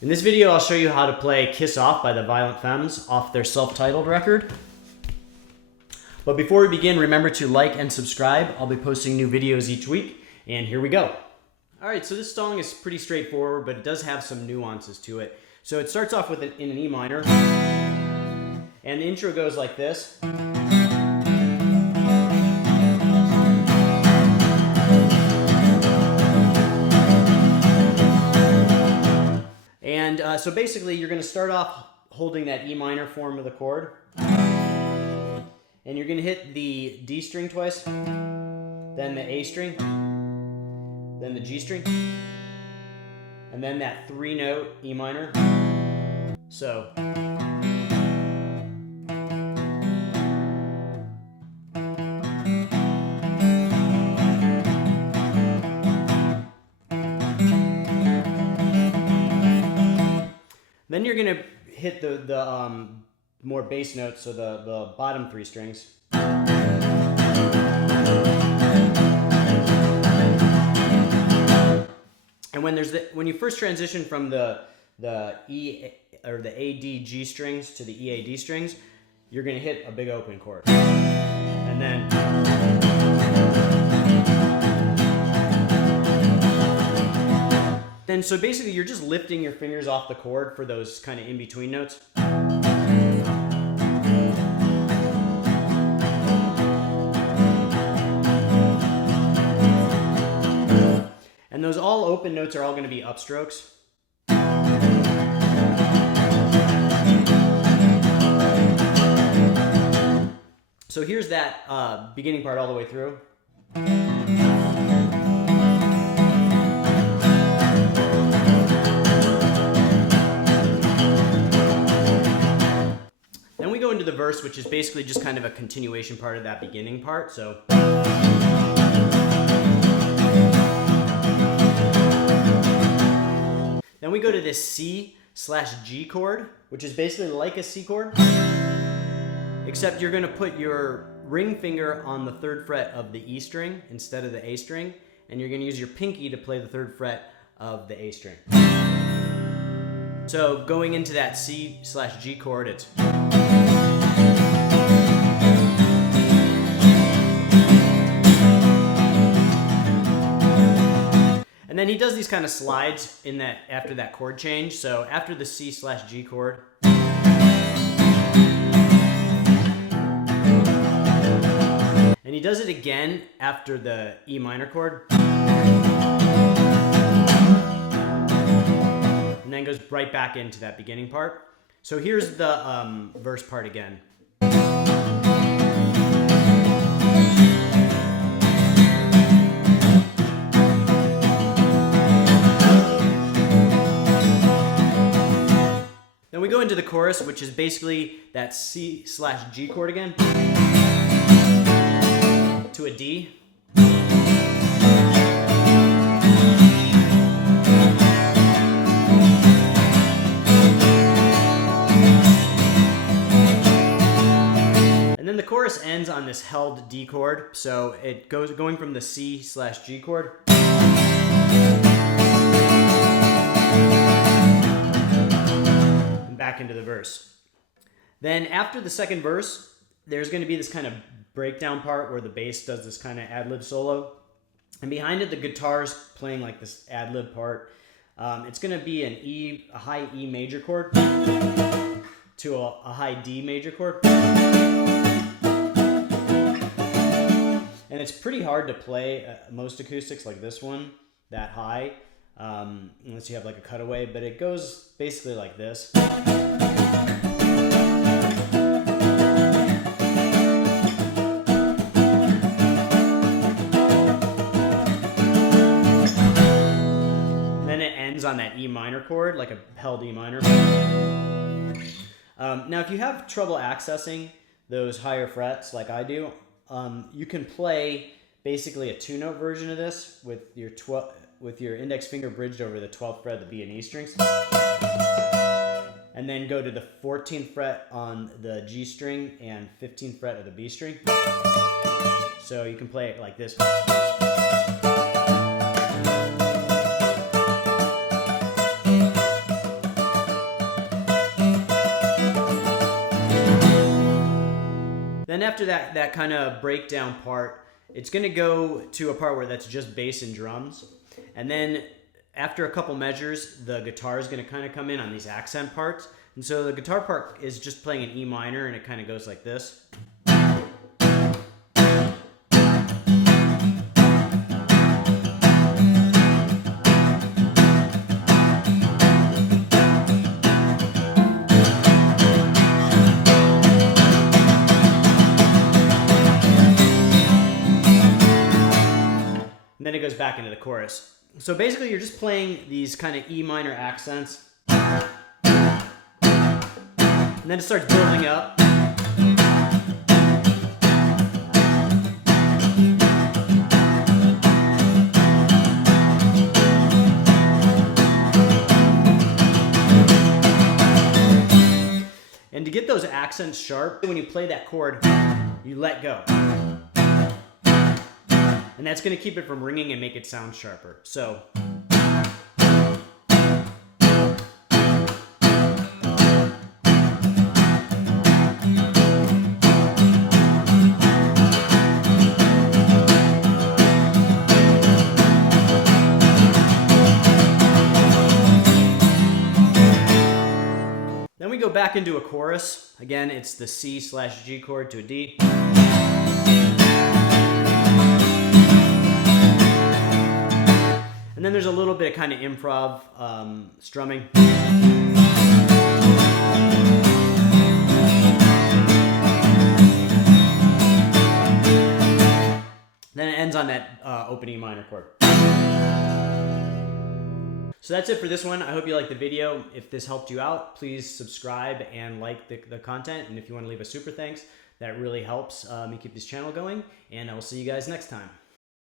In this video, I'll show you how to play Kiss Off by the Violent Femmes off their self-titled record. But before we begin, remember to like and subscribe. I'll be posting new videos each week, and here we go. All right, so this song is pretty straightforward, but it does have some nuances to it. So it starts off with in an E minor, and the intro goes like this. And so basically, you're going to start off holding that E minor form of the chord. And you're going to hit the D string twice, then the A string, then the G string, and then that 3-note E minor. So. Then you're going to hit the more bass notes, so the bottom 3 strings. And when you first transition from the E or the A D G strings to the E A D strings, you're going to hit a big open chord. And then so basically you're just lifting your fingers off the chord for those kind of in-between notes. And those all open notes are all going to be upstrokes. So here's that beginning part all the way through. Then we go into the verse, which is basically just kind of a continuation part of that beginning part. So. Then we go to this C/G chord, which is basically like a C chord, except you're going to put your ring finger on the 3rd fret of the E string instead of the A string, and you're going to use your pinky to play the 3rd fret of the A string. So going into that C/G chord, it's... And then he does these kind of slides in that after that chord change. So after the C/G chord, and he does it again after the E minor chord, and then goes right back into that beginning part. So here's the verse part again. Then we go into the chorus, which is basically that C/G chord again to a D. And then the chorus ends on this held D chord, so it goes going from the C/G chord back into the verse. Then after the second verse, there's going to be this kind of breakdown part where the bass does this kind of ad-lib solo, and behind it the guitar's playing like this ad-lib part. It's going to be a high E major chord to a high D major chord, and it's pretty hard to play most acoustics like this one that high, unless you have like a cutaway, but it goes basically like this. Then it ends on that E minor chord, like a held E minor. Now, if you have trouble accessing those higher frets like I do, you can play basically a 2-note version of this with your index finger bridged over the 12th fret of the B and E strings, and then go to the 14th fret on the G string and 15th fret of the B string. So you can play it like this. Then after that kind of breakdown part, it's going to go to a part where that's just bass and drums. And then after a couple measures, the guitar is going to kind of come in on these accent parts. And so the guitar part is just playing an E minor, and it kind of goes like this. And then it goes back into the chorus. So basically you're just playing these kind of E minor accents. And then it starts building up. And to get those accents sharp, when you play that chord, you let go. And that's going to keep it from ringing and make it sound sharper. So. Then we go back into a chorus. Again, it's the C/G chord to a D. And then there's a little bit of kind of improv strumming. Then it ends on that opening minor chord. So that's it for this one. I hope you liked the video. If this helped you out, please subscribe and like the content. And if you want to leave a super thanks, that really helps me keep this channel going. And I will see you guys next time.